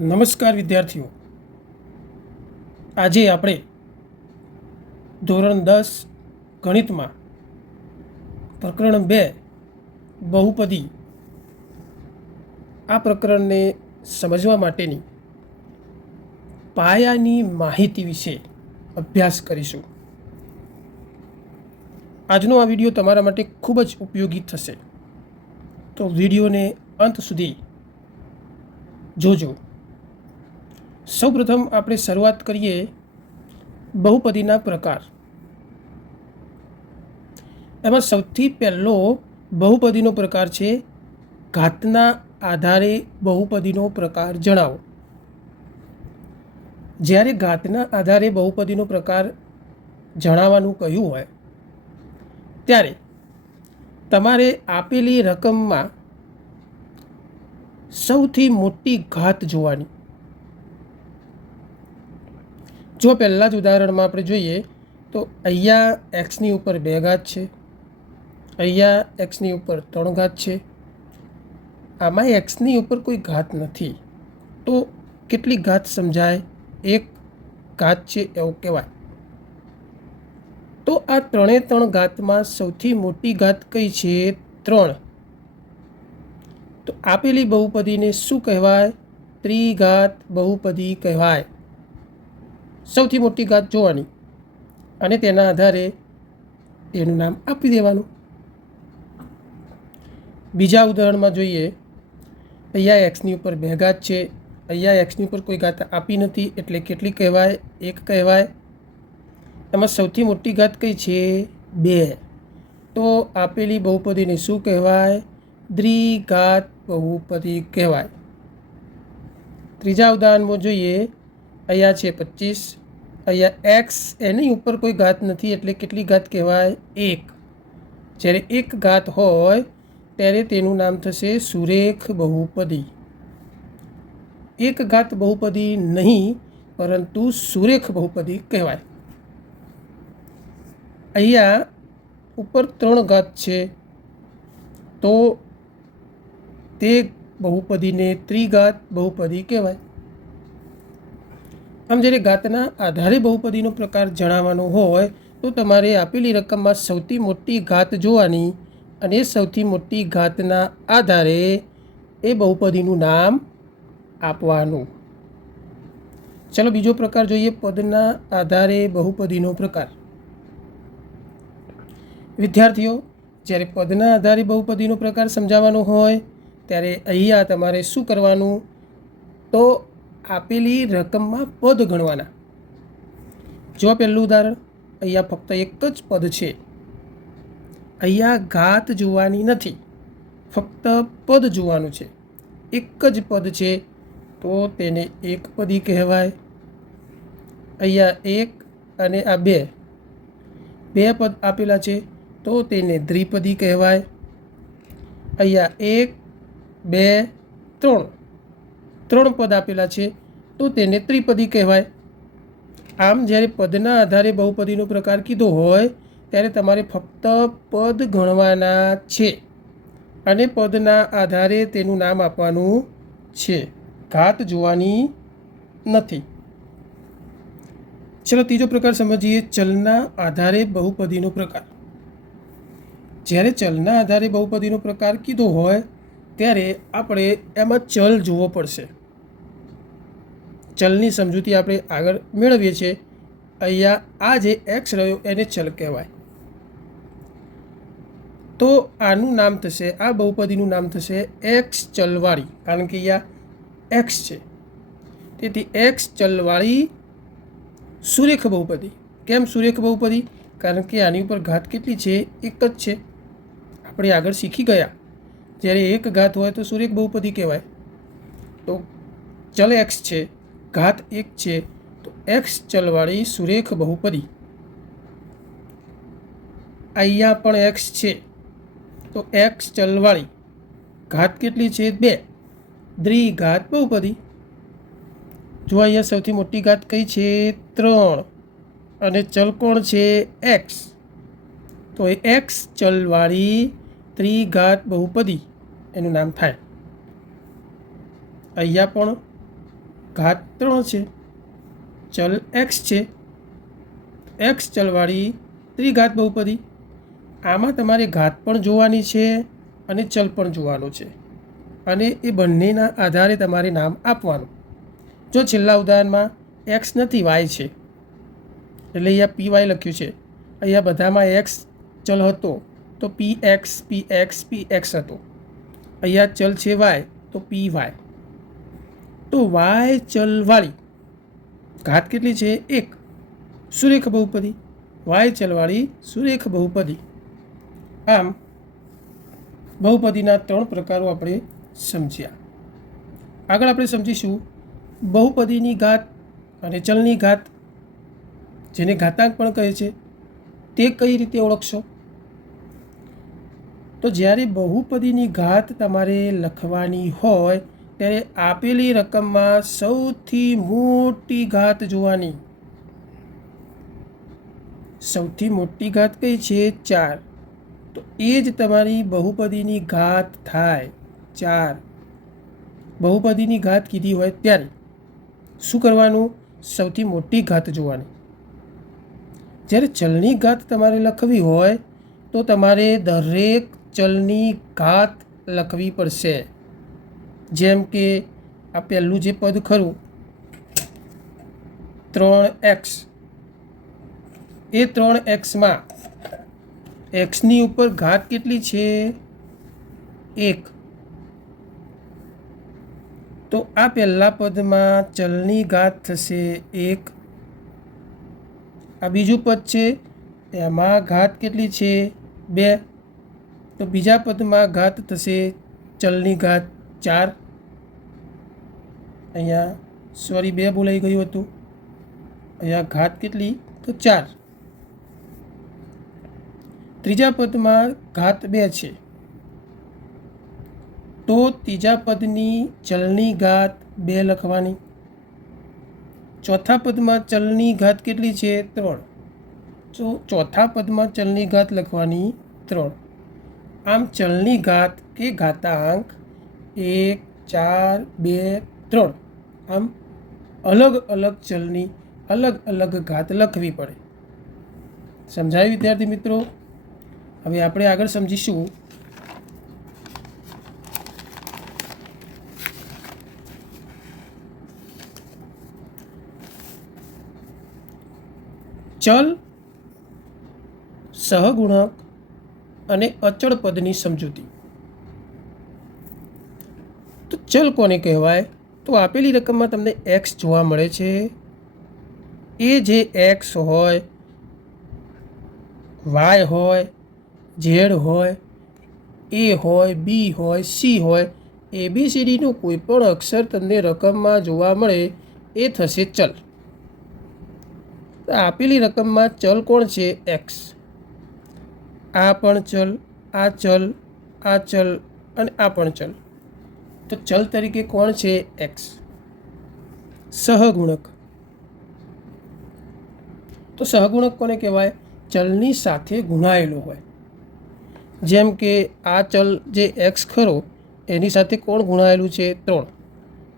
નમસ્કાર વિદ્યાર્થીઓ, આજે આપણે ધોરણ 10 ગણિતમાં પ્રકરણ 2 બહુપદી આ પ્રકરણને સમજવા માટેની પાયાની માહિતી વિશે અભ્યાસ કરીશું. આજનો આ વિડીયો તમારા માટે ખૂબ જ ઉપયોગી થશે, તો વિડીયોને અંત સુધી જોજો. સૌપ્રથમ આપણે શરૂઆત કરીએ બહુપદીના પ્રકાર. એમાં સૌથી પહેલો બહુપદીનો પ્રકાર છે ઘાતના આધારે બહુપદીનો પ્રકાર જણાવો. જ્યારે ઘાતના આધારે બહુપદીનો પ્રકાર જણાવવાનું કહ્યું હોય ત્યારે તમારે આપેલી રકમમાં સૌથી મોટી ઘાત જોવાની. જો પહેલાં જ ઉદાહરણમાં આપણે જોઈએ તો અહીંયા એક્સની ઉપર 2 ઘાત છે, અહીંયા એક્સની ઉપર 3 ઘાત છે, આમાં એક્સની ઉપર કોઈ ઘાત નથી, તો કેટલી ઘાત સમજાય? 1 ઘાત છે એવું કહેવાય. તો આ 3 ઘાતમાં સૌથી મોટી ઘાત કઈ છે? 3. તો આપેલી બહુપદીને શું કહેવાય? ત્રિઘાત બહુપદી કહેવાય. સૌથી મોટી ઘાત જોવાની અને તેના આધારે એનું નામ આપી દેવાનું. બીજા ઉદાહરણમાં જોઈએ, અહીંયા એક્સની ઉપર 2 ઘાત છે, અહીંયા એક્સની ઉપર કોઈ ઘાત આપી નથી, એટલે કેટલી કહેવાય? 1 કહેવાય. એમાં સૌથી મોટી ઘાત કઈ છે? 2. તો આપેલી બહુપદીને શું કહેવાય? દ્વિઘાત બહુપદી કહેવાય. ત્રીજા ઉદાહરણમાં જોઈએ, અહીંયા છે 25, અહીંયા એક્સ, એની ઉપર કોઈ ઘાત નથી, એટલે કેટલી ઘાત કહેવાય? 1. જ્યારે 1 ઘાત હોય ત્યારે તેનું નામ થશે સુરેખ બહુપદી. 1 ઘાત બહુપદી નહીં, પરંતુ સુરેખ બહુપદી કહેવાય. અહીંયા ઉપર 3 ઘાત છે, તો તે બહુપદીને ત્રિઘાત બહુપદી કહેવાય. આમ જ્યારે ઘાતના આધારે બહુપદીનો પ્રકાર જણાવવાનો હોય તો તમારે આપેલી રકમમાં સૌથી મોટી ઘાત જોવાની અને સૌથી મોટી ઘાતના આધારે એ બહુપદીનું નામ આપવાનું. ચલો બીજો પ્રકાર જોઈએ, પદના આધારે બહુપદીનો પ્રકાર. વિદ્યાર્થીઓ, જ્યારે પદના આધારે બહુપદીનો પ્રકાર સમજાવવાનો હોય ત્યારે અહીંયા તમારે શું કરવાનું? તો આપેલી રકમમાં પદ ગણવાના. જો પહેલું ઉદાહરણ, અહીંયા ફક્ત એક જ પદ છે, અહીંયા ઘાત જોવાની નથી, ફક્ત પદ જોવાનું છે. એક જ પદ છે તો તેને એકપદી કહેવાય. અહીંયા 1 અને આ 2 પદ આપેલા છે તો તેને દ્વિપદી કહેવાય. અહીંયા 1, 2, 3 પદ આપેલા છે તો તેને ત્રિપદી કહેવાય. આમ જ્યારે પદના આધારે બહુપદીનો પ્રકાર કીધો હોય ત્યારે તમારે ફક્ત પદ ગણવાના છે અને પદના આધારે તેનું નામ આપવાનું છે, ઘાત જોવાની નથી. ચલો ત્રીજો પ્રકાર સમજીએ, ચલના આધારે બહુપદીનો પ્રકાર. જ્યારે ચલના આધારે બહુપદીનો પ્રકાર કીધો હોય ત્યારે આપણે એમાં ચલ જોવો પડશે. ચલની સમજૂતી આપણે આગળ મેળવીએ છીએ. અહીંયા આ જે એક્સ રહ્યો એને ચલ કહેવાય. તો આનું નામ થશે, આ બહુપદીનું નામ થશે એક્સ ચલવાળી, કારણ કે અહીંયા એક્સ છે, તેથી એક્સ ચલવાળી સુરેખ બહુપદી. કેમ સુરેખ બહુપદી? કારણ કે આની ઉપર ઘાત કેટલી છે? 1 જ છે. આપણે આગળ શીખી ગયા, જ્યારે 1 ઘાત હોય તો સુરેખ બહુપદી કહેવાય. તો ચલ એક્સ છે, ઘાત 1 છે, તો એક્સ ચલવાળી સુરેખ બહુપદી. અહીંયા પણ એક્સ છે તો એક્સ ચલવાળી, ઘાત કેટલી છે? 2, દ્વિઘાત બહુપદી. જો અહીંયા સૌથી મોટી ઘાત કઈ છે? 3 અને ચલ કોણ છે? એક્સ. તો એ એક્સ ચલવાળી ત્રિઘાત બહુપદી એનું નામ થાય. અહીંયા પણ ઘાત 3 છે, ચલ એક્સ છે, એક્સ ચલવાળી ત્રિઘાત બહુપદી. આમાં તમારે ઘાત પણ જોવાની છે અને ચલ પણ જોવાનું છે, અને એ બંનેના આધારે તમારે નામ આપવાનું. જો છેલ્લા ઉદાહરણમાં એક્સ નથી, વાય છે, એટલે અહીંયા પી વાય લખ્યું છે. અહીંયા બધામાં એક્સ ચલ હતો તો પી એક્સ હતો. અહીંયા ચલ છે વાય તો પી વાય. તો વાય ચલવાળી ઘાત કેટલી છે? 1. સુરેખ બહુપદી, વાય ચલવાળી સુરેખ બહુપદી. આમ બહુપદીના 3 પ્રકારો આપણે સમજ્યા. આગળ આપણે સમજીશું બહુપદીની ઘાત અને ચલની ઘાત, જેને ઘાતાંક પણ કહે છે, તે કઈ રીતે ઓળખશો? તો જ્યારે બહુપદીની ઘાત તમારે લખવાની હોય ત્યારે આપેલી રકમમાં સૌથી મોટી ઘાત જોવાની. સૌથી મોટી ઘાત કઈ છે? 4. તો એ જ તમારી બહુપદીની ઘાત થાય 4. બહુપદીની ઘાત કીધી હોય ત્યારે શું કરવાનું? સૌથી મોટી ઘાત જોવાની. જ્યારે ચલની ઘાત તમારે લખવી હોય તો તમારે દરેક ચલની ઘાત લખવી પડશે. જેમ કે આ પહેલું જે પદ ખરું 3x, એ 3xમાં એક્સની ઉપર ઘાત કેટલી છે? 1. તો આ પહેલા પદમાં ચલની ઘાત થશે 1. આ બીજું પદ છે, એમાં ઘાત કેટલી છે? 2. તો બીજા પદમાં ઘાત થશે ચલની ઘાત 4. અહીંયા 2 બોલાઈ ગયું હતું. અહીંયા ઘાત કેટલી? તો 4. ત્રીજા પદમાં ઘાત 2 છે, તો ત્રીજા પદની ચલની ઘાત 2 લખવાની. ચોથા પદમાં ચલની ઘાત કેટલી છે? 3. તો ચોથા પદમાં ચલની ઘાત લખવાની 3. આમ ચલની ઘાત કે ઘાતાંક 1, 4, 2, 3 આમ અલગ અલગ ચલની અલગ અલગ ઘાત લખવી પડે. સમજાયું વિદ્યાર્થી મિત્રો? હવે આપણે આગળ સમજીશું ચલ, સહગુણક અને અચળ પદની સમજૂતી. તો ચલ કોને કહેવાય? તો આપેલી રકમમાં તમને એક્સ જોવા મળે છે. એ જે એક્સ હોય, વાય હોય, ઝેડ હોય, એ હોય, બી હોય, સી હોય, ABCDનો કોઈ પણ અક્ષર તમને રકમમાં જોવા મળે એ થશે ચલ. આપેલી રકમમાં ચલ કોણ છે? એક્સ. આ પણ ચલ, આ ચલ, આ ચલ અને આ પણ ચલ. તો ચલ તરીકે કોણ છે? એક્સ. સહગુણક. તો સહગુણક કોને કહેવાય? ચલની સાથે ગુણાયેલો હોય. જેમ કે આ ચલ જે એક્સ ખરો એની સાથે કોણ ગુણાયેલું છે? 3.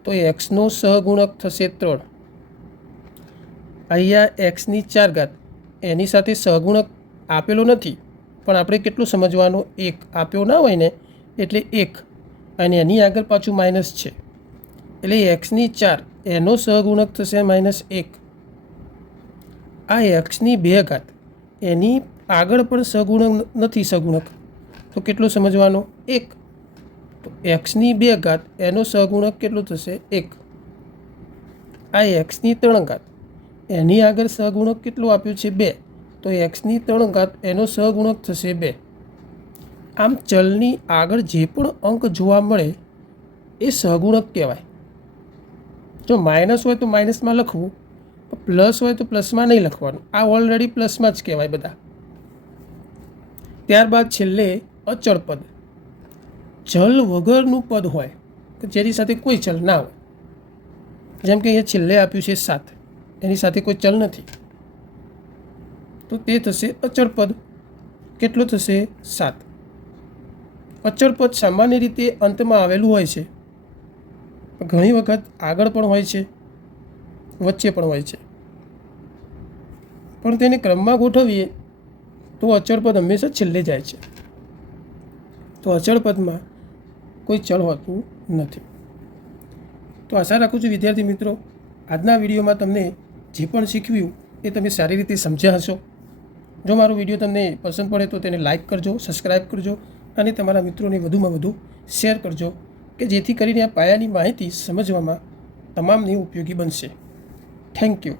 તો એક્સનો સહગુણક થશે 3. અહીંયા એક્સની 4 ઘાત, એની સાથે સહગુણક આપેલો નથી, પણ આપણે કેટલું સમજવાનું? 1 આપ્યો ના હોય ને એટલે 1, અને એની આગળ પાછું માઇનસ છે એટલે એક્સની 4, એનો સહગુણક થશે -1. આ એક્સની 2 ઘાત, એની આગળ પણ સહગુણક નથી, સહગુણક તો કેટલું સમજવાનું? 1. તો એક્સની 2 ઘાત, એનો સહગુણક કેટલું થશે? 1. આ એક્સની 3 ઘાત, એની આગળ સહગુણક કેટલું આપ્યું છે? 2. તો એક્સની 3 ઘાત, એનો સહગુણક થશે 2. આમ ચલની આગળ જે પણ અંક જોવા મળે એ સહગુણક કહેવાય. જો માઇનસ હોય તો માઇનસમાં લખવું, પ્લસ હોય તો પ્લસમાં નહીં લખવાનું. આ ઓલરેડી પ્લસમાં જ કહેવાય બધા. ત્યારબાદ છેલ્લે અચળ પદ. ચલ વગરનું પદ હોય કે જેની સાથે કોઈ ચલ ના હોય. જેમ કે અહીંયા છેલ્લે આપ્યું છે 7, એની સાથે કોઈ ચલ નથી, તો તે થશે અચળ પદ. કેટલું થશે? 7. અચળ પદ સામાન્ય રીતે અંતમાં આવેલું હોય છે, ઘણી વખત આગળ પણ હોય છે. વચ્ચે પણ હોય છે, પણ તેને ક્રમમાં ગોઠવીએ તો અચળ પદ હંમેશા છેલ્લે જાય છે. તો અચળ પદમાં કોઈ ચલ હોતું નથી. તો આશા રાખું છું વિદ્યાર્થી મિત્રો, આજના વિડીયોમાં તમને જે પણ શીખવ્યું એ તમે સારી રીતે સમજ્યા હશો. જો મારો વિડીયો તમને પસંદ પડે તો તેને લાઇક કરજો, સબસ્ક્રાઈબ કરજો અને તમારા મિત્રોને વધુમાં વધુ શેર કરજો, કે જેથી કરીને આ પાયાની માહિતી સમજવામાં તમામને ઉપયોગી બનશે. Thank you.